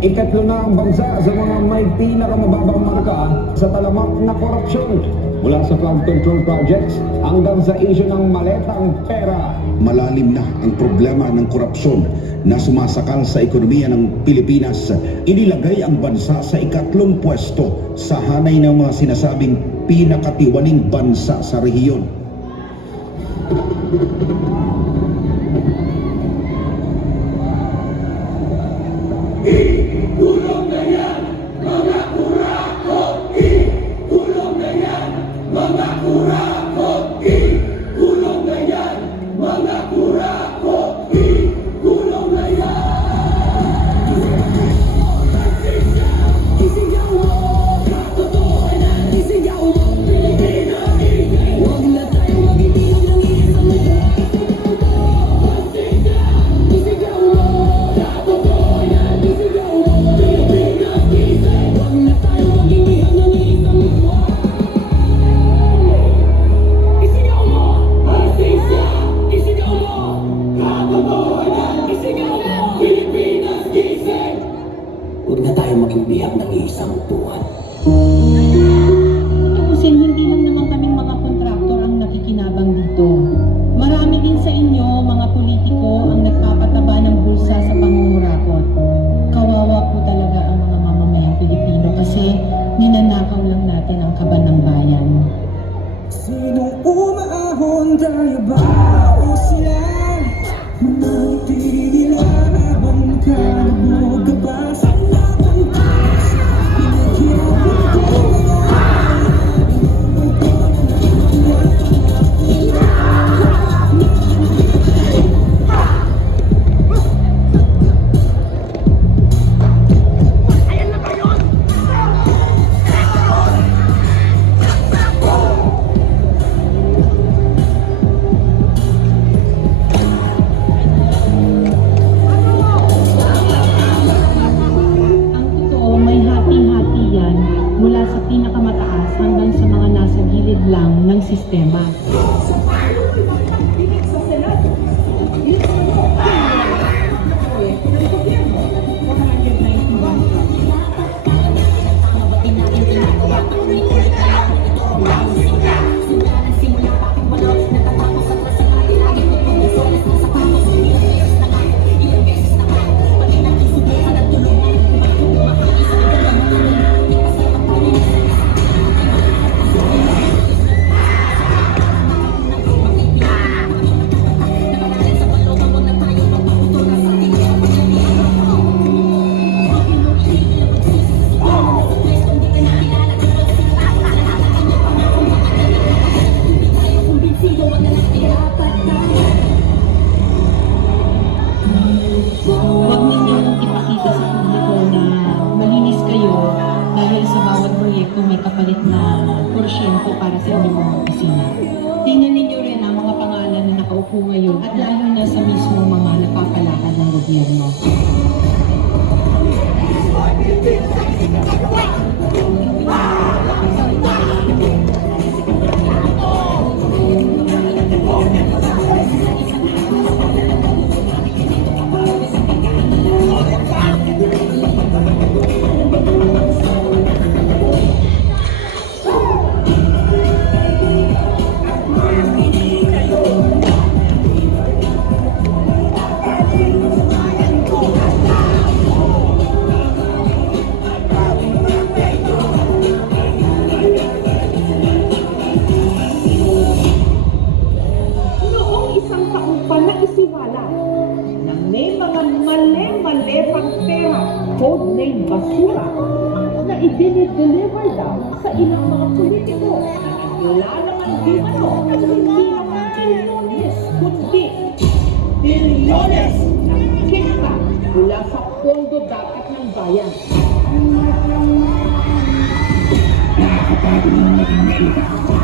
Ikatlo na ang bansa sa mga may pinakamababang marka sa talamak na korupsyon. Mula sa flood control projects hanggang sa isyu ng maletang pera. Malalim na ang problema ng korupsyon na sumasakal sa ekonomiya ng Pilipinas. Inilagay ang bansa sa ikatlong pwesto sa hanay ng mga sinasabing pinakatiwaling bansa sa rehiyon. Ikulong na yan, mga kurakot! Ikulong na yan, mga kurakot! Ikulong na yan, mga kurakot! Ikulong na yan! Isigaw mo! Katotohanan! Isigaw mo! Pilipinas! Huwag na tayo mag-ibig ng isang mundo! Isigaw mo! Katotohanan! Isigaw mo! Pilipinas! Huwag na tayo mag-ibig ng isang mundo! Isigaw mo! Pasensya! Isigaw mo! Katotohanan! Isigaw mo! Pilipinas! Gising! Huwag na tayo maging bihag ng isang buwan. Tubusin, hindi lang naman kaming mga kontraktor ang nakikinabang dito. Marami din sa inyo, mga politiko, ang nagpapataba ng bulsa sa pangungurakot. Kawawa po talaga ang mga mamamayang Pilipino kasi ninanakaw lang natin ang kaban ng bayan. Sinong umaahon, tayo ba o sila? Mga ngiti nila habang nakalubog ka ba sa labang taas? Pinagkirapin ko Ang totoo, may hati-hati yan mula sa pinakamataas hanggang sa mga nasa gilid lang ng sistema. Huwag ninyong ipakita sa publiko na malinis kayo dahil sa bawat proyekto may kapalit na porsyento para sa inyong mga opisina. Tingnan ninyo rin ang mga pangalan na nakaupo ngayon at lalo na sa mismo mga napapalakad ng gobyerno. Noong isang taong pa naisiwala na may mga mali-mali pang pera, codename basura, na i-deliver daw sa ilang mga politiko na wala naman di ano, hindi naman bilyones, kundi bilyones ng kita mula sa pondo dapat ng bayan. Nakakapagod na naging makita.